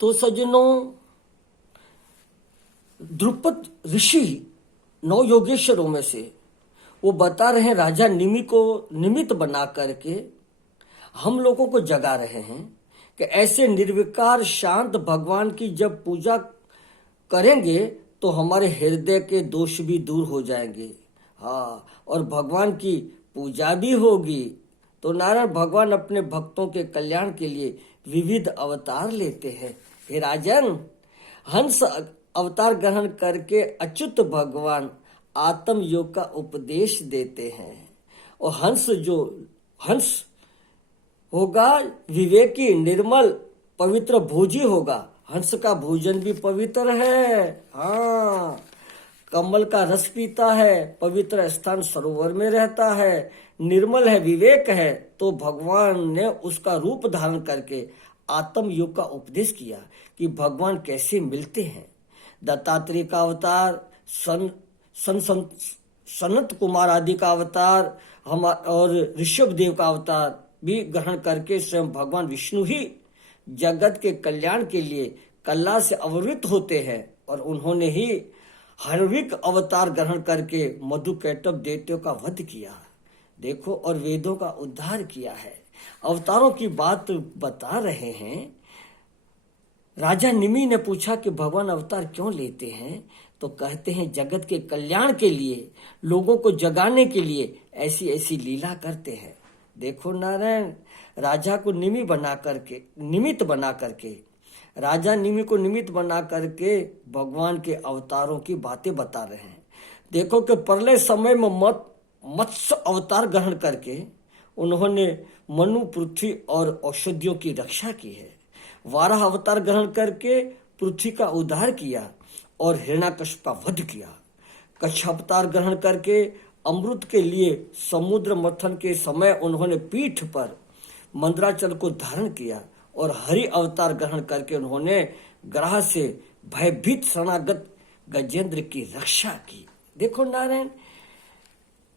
तो सज्जनों, द्रुपद ऋषि 9 योगेश्वरों में से वो बता रहे हैं, राजा निमि को निमित्त बना करके हम लोगों को जगा रहे हैं कि ऐसे निर्विकार शांत भगवान की जब पूजा करेंगे तो हमारे हृदय के दोष भी दूर हो जाएंगे। हाँ, और भगवान की पूजा भी होगी। तो नारायण भगवान अपने भक्तों के कल्याण के लिए विविध अवतार लेते हैं। हे राजन, हंस अवतार ग्रहण करके अच्युत भगवान आत्म योग का उपदेश देते हैं। और हंस होगा विवेकी, निर्मल, पवित्र भोजी होगा। हंस का भोजन भी पवित्र है। हाँ, कमल का रस पीता है, पवित्र स्थान सरोवर में रहता है, निर्मल है, विवेक है। तो भगवान ने उसका रूप धारण करके आत्म योग का उपदेश किया कि भगवान कैसे मिलते हैं। दत्तात्रेय का अवतार, सनत कुमार आदि का अवतार, और ऋषभ देव का अवतार भी ग्रहण करके स्वयं भगवान विष्णु ही जगत के कल्याण के लिए कला से अवृत होते हैं। और उन्होंने ही हर्विक अवतार ग्रहण करके मधुकैटभ दैत्यों का वध किया। देखो, और वेदों का उद्धार किया है। अवतारों की बात बता रहे हैं। राजा निमि ने पूछा कि भगवान अवतार क्यों लेते हैं? तो कहते हैं जगत के कल्याण के लिए, लोगों को जगाने के लिए ऐसी ऐसी लीला करते हैं। देखो नारायण, राजा को निमित्त बना करके राजा निमि को निमित्त बना करके भगवान के अवतारों की बातें बता रहे हैं। देखो कि प्रलय समय में मत्स्य अवतार ग्रहण करके उन्होंने मनु, पृथ्वी और औषधियों की रक्षा की है। वाराह अवतार ग्रहण करके पृथ्वी का उद्धार किया और हिरण्यकश्यप का वध किया। कच्छ अवतार ग्रहण करके अमृत के लिए समुद्र मंथन के समय उन्होंने पीठ पर मंदराचल को धारण किया। और हरि अवतार ग्रहण करके उन्होंने ग्रह से भयभीत शरणागत गजेंद्र की रक्षा की। देखो नारायण,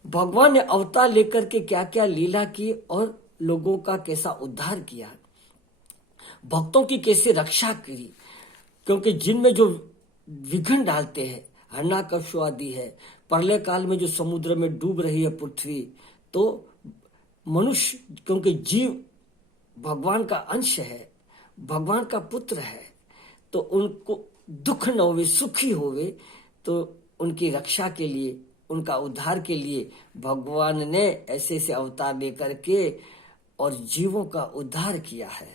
भगवान ने अवतार लेकर के क्या क्या लीला की और लोगों का कैसा उद्धार किया, भक्तों की कैसे रक्षा की। क्योंकि जिनमें जो विघ्न डालते हैं, हिरण्यकश्यप आदि है, प्रलय काल में जो समुद्र में डूब रही है पृथ्वी, तो मनुष्य, क्योंकि जीव भगवान का अंश है, भगवान का पुत्र है, तो उनको दुख न होवे, सुखी होवे। तो उनकी रक्षा के लिए, उनका उद्धार के लिए भगवान ने ऐसे ऐसे अवतार लेकर के और जीवों का उद्धार किया है।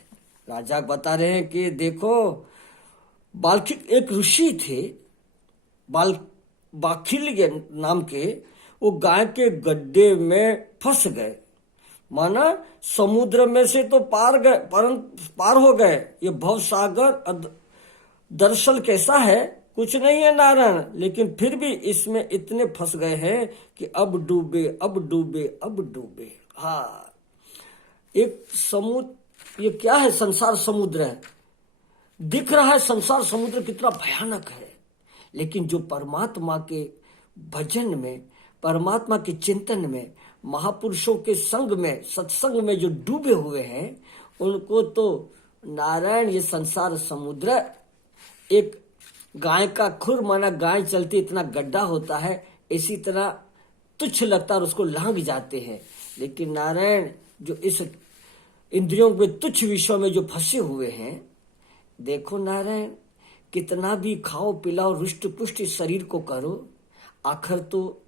राजा बता रहे हैं कि देखो, बाल्किक एक ऋषि थे, बाखिल्य नाम के। वो गाय के गड्ढे में फंस गए, माना समुद्र में से तो पार हो गए। ये भव सागर दरअसल कैसा है, कुछ नहीं है नारायण, लेकिन फिर भी इसमें इतने फंस गए हैं कि अब डूबे, अब डूबे, अब डूबे। हाँ, एक समुद्र, ये क्या है, संसार समुद्र है। दिख रहा है संसार समुद्र कितना भयानक है, लेकिन जो परमात्मा के भजन में, परमात्मा के चिंतन में, महापुरुषों के संग में, सत्संग में जो डूबे हुए हैं, उनको तो नारायण ये संसार समुद्र एक गाय का खुर, माना गाय चलती इतना गड्ढा होता है, इसी तरह तुच्छ लगता है और उसको लांग जाते हैं। लेकिन नारायण जो इस इंद्रियों में तुच्छ विषयों में जो फंसे हुए हैं, देखो नारायण, कितना भी खाओ पिलाओ, रुष्ट पुष्ट शरीर को करो, आखिर तो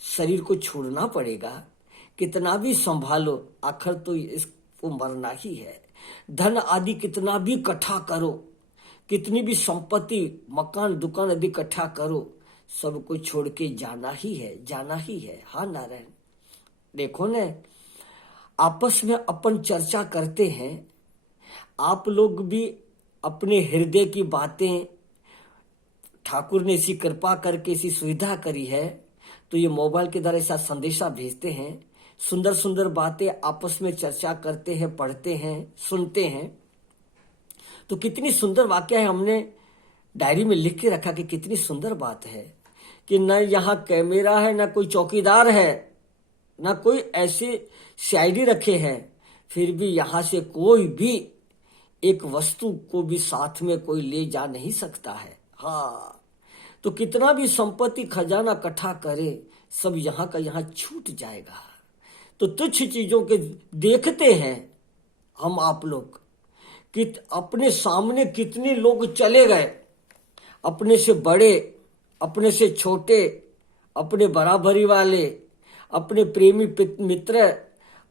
शरीर को छोड़ना पड़ेगा। कितना भी संभालो, आखिर तो इसको मरना ही है। धन आदि कितना भी इकट्ठा करो, कितनी भी संपत्ति, मकान, दुकान आदि इकट्ठा करो, सबको छोड़ के जाना ही है, जाना ही है। हाँ नारायण, देखो न, आपस में अपन चर्चा करते हैं, आप लोग भी अपने हृदय की बातें, ठाकुर ने इसी कृपा करके इसी सुविधा करी है, तो ये मोबाइल के द्वारा ऐसा संदेशा भेजते हैं, सुंदर सुंदर बातें आपस में चर्चा करते हैं, पढ़ते हैं, सुनते हैं। तो कितनी सुंदर वाक्य है, हमने डायरी में लिख के रखा कि कितनी सुंदर बात है कि न यहाँ कैमरा है, न कोई चौकीदार है, न कोई ऐसे सीआईडी रखे हैं, फिर भी यहाँ से कोई भी एक वस्तु को भी साथ में कोई ले जा नहीं सकता है। हाँ, तो कितना भी संपत्ति खजाना इकट्ठा करे, सब यहाँ का यहाँ छूट जाएगा। तो तुच्छ चीजों के देखते हैं हम आप लोग कि अपने सामने कितने लोग चले गए, अपने से बड़े, अपने से छोटे, अपने बराबरी वाले, अपने प्रेमी मित्र,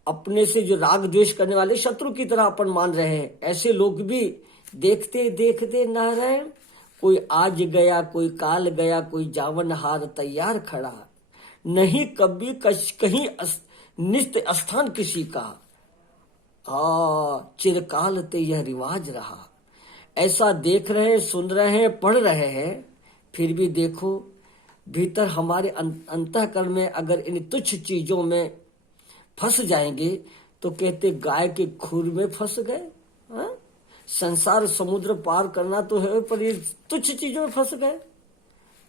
अपने से जो राग द्वेष करने वाले शत्रु की तरह अपन मान रहे हैं, ऐसे लोग भी देखते देखते नारायण, कोई आज गया, कोई काल गया, कोई जावन हार तैयार खड़ा, नहीं कभी कहीं नित्य स्थान किसी का, चिरकाल ते यह रिवाज रहा। ऐसा देख रहे हैं, सुन रहे हैं, पढ़ रहे हैं, फिर भी देखो भीतर हमारे अंतःकरण में अगर इन तुच्छ चीजों में फंस जाएंगे तो कहते गाय के खुर में फंस गए। संसार समुद्र पार करना तो है, पर ये तुच्छ चीजों में फंस गए।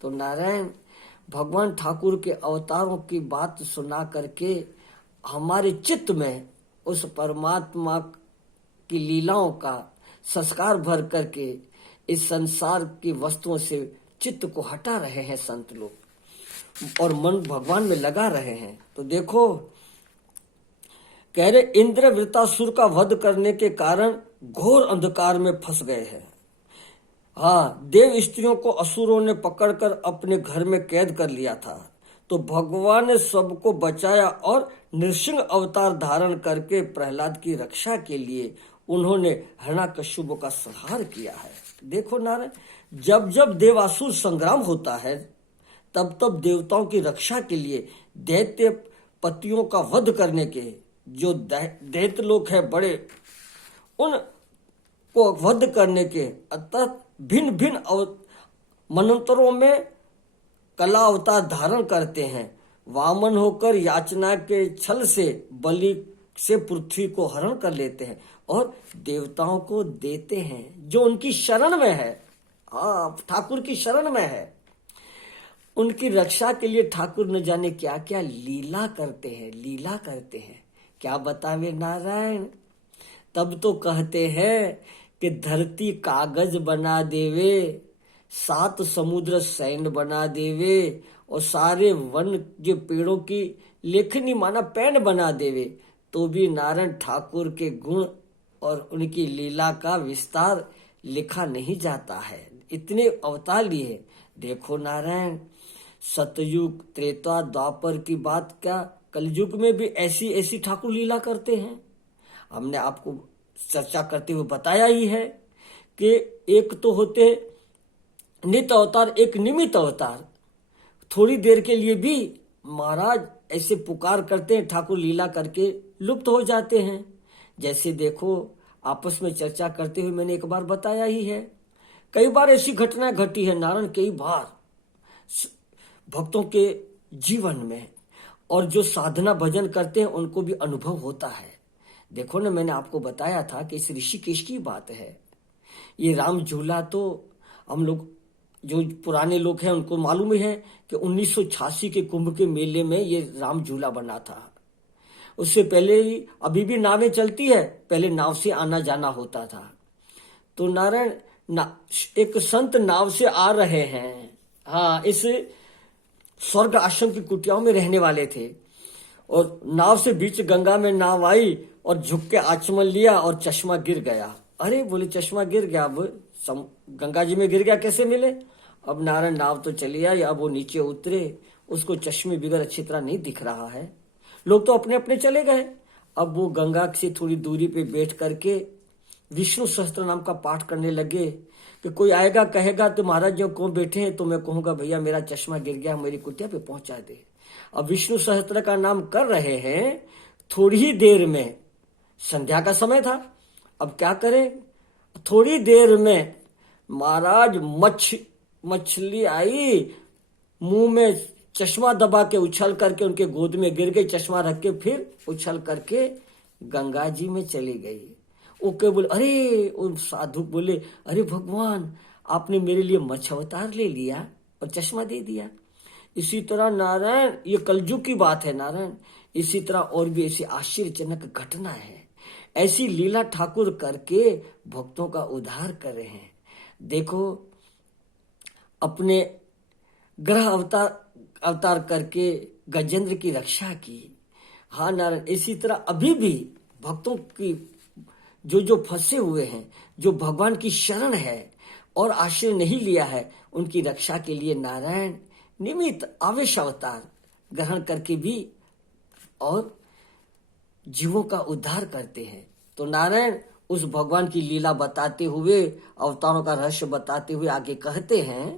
तो नारायण भगवान ठाकुर के अवतारों की बात सुना करके हमारे चित्त में उस परमात्मा की लीलाओं का संस्कार भर करके इस संसार की वस्तुओं से चित्त को हटा रहे हैं संत लोग और मन भगवान में लगा रहे हैं। तो देखो कह रहे इंद्र वृतासुर का वध करने के कारण घोर अंधकार में फंस गए हैं। हाँ, देव स्त्रियों को असुरों ने पकड़कर अपने घर में कैद कर लिया था, तो भगवान ने सबको बचाया और नृसिंह अवतार धारण करके प्रहलाद की रक्षा के लिए उन्होंने हिरण्यकश्यप का संहार किया है। देखो नारायण, जब जब देवासुर संग्राम होता है तब तब देवताओं की रक्षा के लिए दैत्य पतियों का वध करने के जो दैत्य लोग हैं बड़े, उन को वध करने के अतः भिन्न भिन्न मनंतरों में कला अवतार धारण करते हैं। वामन होकर याचना के छल से बलि से पृथ्वी को हरण कर लेते हैं और देवताओं को देते हैं जो उनकी शरण में है। हाँ, ठाकुर की शरण में है। उनकी रक्षा के लिए ठाकुर न जाने क्या क्या लीला करते हैं, लीला करते हैं। क्या बतावे नारायण, तब तो कहते हैं कि धरती कागज बना देवे, 7 समुद्र सैन्य बना देवे और सारे वन जो पेड़ों की लेखनी माना पेन बना देवे, तो भी नारायण ठाकुर के गुण और उनकी लीला का विस्तार लिखा नहीं जाता है। इतने अवतार लिए। देखो नारायण, सतयुग त्रेता द्वापर की बात क्या, कलयुग में भी ऐसी ऐसी ठाकुर लीला करते हैं। हमने आपको चर्चा करते हुए बताया ही है कि एक तो होते नित्य अवतार, एक निमित्त अवतार। थोड़ी देर के लिए भी महाराज ऐसे पुकार करते हैं, ठाकुर लीला करके लुप्त हो जाते हैं। जैसे देखो आपस में चर्चा करते हुए मैंने एक बार बताया ही है, कई बार ऐसी घटना घटी है नारायण, कई बार भक्तों के जीवन में, और जो साधना भजन करते हैं उनको भी अनुभव होता है। देखो ना, मैंने आपको बताया था कि इस ऋषिकेश की बात है। ये राम झूला तो हम लोग जो पुराने लोग हैं उनको मालूम ही है कि 1986 के कुंभ के मेले में ये राम झूला बना था। उससे पहले ही अभी भी नावें चलती है, पहले नाव से आना जाना होता था। तो नारायण एक संत नाव से आ रहे हैं। हाँ, इस स्वर्ग आश्रम की कुटियाओं में रहने वाले थे और नाव से बीच गंगा में नाव आई और झुक के आचमन लिया और चश्मा गिर गया। अरे बोले चश्मा गिर गया, अब गंगा जी में गिर गया, कैसे मिले? अब नारायण नाव तो चली आई, अब वो नीचे उतरे, उसको चश्मे बिगर अच्छी तरह नहीं दिख रहा है। लोग तो अपने अपने चले गए। अब वो गंगा से थोड़ी दूरी पे बैठ करके विष्णु सहस्त्र नाम का पाठ करने लगे कि कोई आएगा कहेगा तो महाराज जो कौन बैठे हैं, तो मैं कहूंगा भैया मेरा चश्मा गिर गया, मेरी कुटिया पे पहुंचा दे। अब विष्णु सहस्त्र का नाम कर रहे हैं, थोड़ी ही देर में संध्या का समय था। अब क्या करें, थोड़ी देर में महाराज मछली आई, मुंह में चश्मा दबा के उछल करके उनके गोद में गिर गई, चश्मा रख के फिर उछल करके गंगा जी में चली गई। वो क्या बोले, अरे उन साधु बोले, अरे भगवान आपने मेरे लिए मत्स्य अवतार ले लिया और चश्मा दे दिया। इसी तरह नारायण, ये कलयुग की बात है नारायण, इसी तरह और भी ऐसी आश्चर्यजनक घटना है। ऐसी लीला ठाकुर करके भक्तों का उद्धार कर रहे हैं। देखो, अपने ग्रह अवतार करके गजेंद्र की रक्षा की। हाँ नारायण, इसी तरह अभी भी भक्तों की जो फंसे हुए हैं, जो भगवान की शरण है और आश्रय नहीं लिया है, उनकी रक्षा के लिए नारायण निमित्त आवेश अवतार ग्रहण करके भी और जीवों का उद्धार करते हैं। तो नारायण उस भगवान की लीला बताते हुए, अवतारों का रहस्य बताते हुए आगे कहते हैं,